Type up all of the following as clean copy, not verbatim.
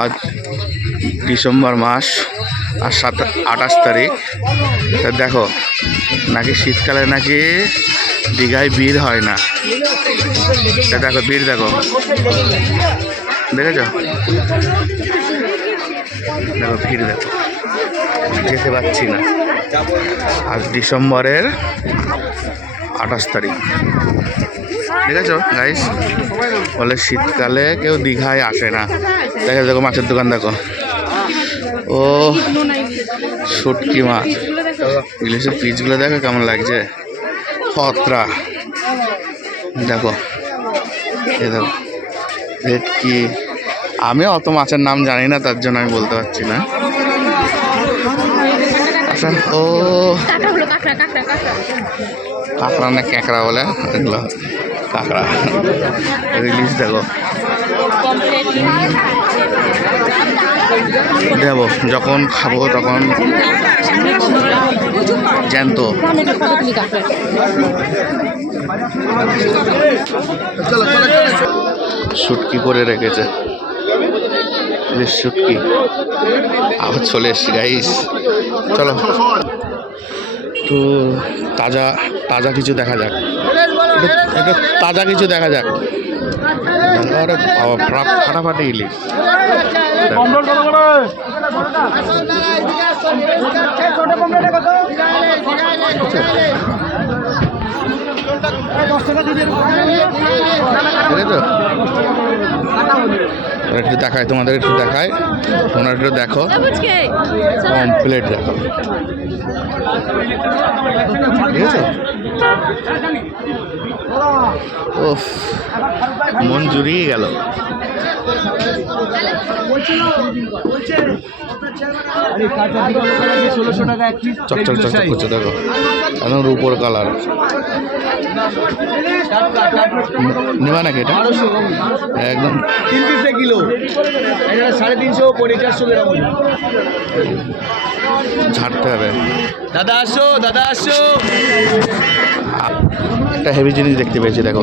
আজ ডিসেম্বর মাস আর 28 তারিখ। তা দেখো নাকি শীতকালে নাকি দীঘায় ভিড় হয় না। তা দেখো ভিড় দেখো, দেখেছ? দেখো ভিড় দেখো, যেতে পারছি না। আজ ডিসেম্বরের 28 তারিখ, দেখেছ গাইস? বলে শীতকালে কেউ দীঘায় আসে না। দেখো দেখো মাছের দোকান দেখো, ও শুটকি মাছ, ইলিশের পিসগুলো দেখো কেমন লাগছে, খতরা। দেখো এ দেখো ভেটকি। আমি অত মাছের নাম জানি না, তার জন্য আমি বলতে পারছি না। আচ্ছা, ও কাঁকড়া না ক্যাঁকড়া বলে এগুলো, কাঁকড়া। ইলিশ দেখো, দেবো যখন খাবো তখন জ্যান্ত। শুটকি করে রেখেছে, শুটকি। আবার চলে এসছি গাইস, চলো একটু তাজা তাজা কিছু দেখা যাক, একটু তাজা কিছু দেখা যাক। ফাটাফাটি ইলিশ, একটু দেখায় তোমাদের, একটু দেখায়, তোমরা একটু দেখো, কমপ্লিট দেখো, ঠিক আছে? ওফ, মন জুড়িয়ে গেল। চকচক চকচক করছে দেখো, একদম রূপোর কালার। নেবা নাকি এটা? একদম 3 কিলো, 350, 450 গ্রাম। ঝাড়তে হবে। দাদা আসো, দাদা আসো। একটা হেভি জিনিস দেখতে পেয়েছি দেখো,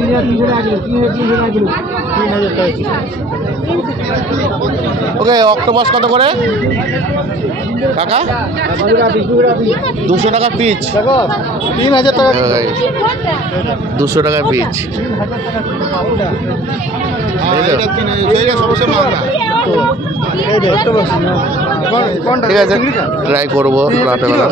ওকে অক্টোপাস কত করে কাকা? 200 টাকা পিচ, 3000 টাকা, 200 টাকা পিচ। ঠিক আছে, ট্রাই করবো রাতের বেলা।